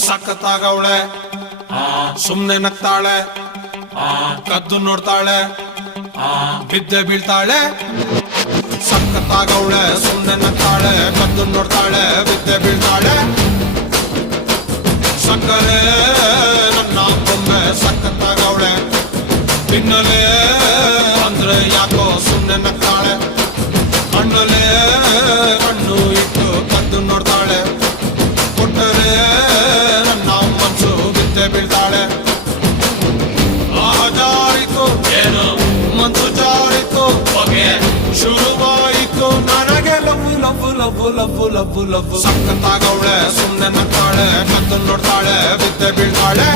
ಸಖತ್ತಾಗವಳೆ ಸುಮ್ನೆ ನಗ್ತಾಳೆ ಕದ್ದು ನೋಡ್ತಾಳೆ ಬಿದ್ದೆ ಬೀಳ್ತಾಳೆ ಸಖತ್ತಾಗವಳೆ ಸುಮ್ನೆ ನಗ್ತಾಳೆ ಕದ್ದು ನೋಡ್ತಾಳೆ ಬಿದ್ದೆ ಬೀಳ್ತಾಳೆ ಸಕ್ಕರೆ ನನ್ನ ಬೊಮ್ಮೆ ಸಖತ್ತಾಗವಳೆ ತಿನ್ನಲೇ ಅಂದ್ರೆ ಯಾಕೋ ಸುಮ್ನೆ ನಗ್ತಾಳೆ ಕಣ್ಣಲ್ಲೇ ಕಣ್ಣು ಇಟ್ಟು ಕದ್ದು ನೋಡ್ತಾಳೆ ಕೊಟ್ಟರೆ ನನ್ನ ಮನಸ್ಸು ಬಿದ್ದೆ ಬೀಳ್ತಾಳೆ ಜಾರಿತು ಏನು ಮನ್ಸು ಜಾರಿತು ಹೊಗೆ ಶುರುವಾಯಿತು ನನಗೆ love love love love love love ಸಖತ್ತಾಗವಳೆ ಸುಮ್ನೆ ನಗ್ತಾಳೆ ಕದ್ದು ನೋಡ್ತಾಳೆ ಬಿದ್ದೆ ಬೀಳ್ತಾಳೆ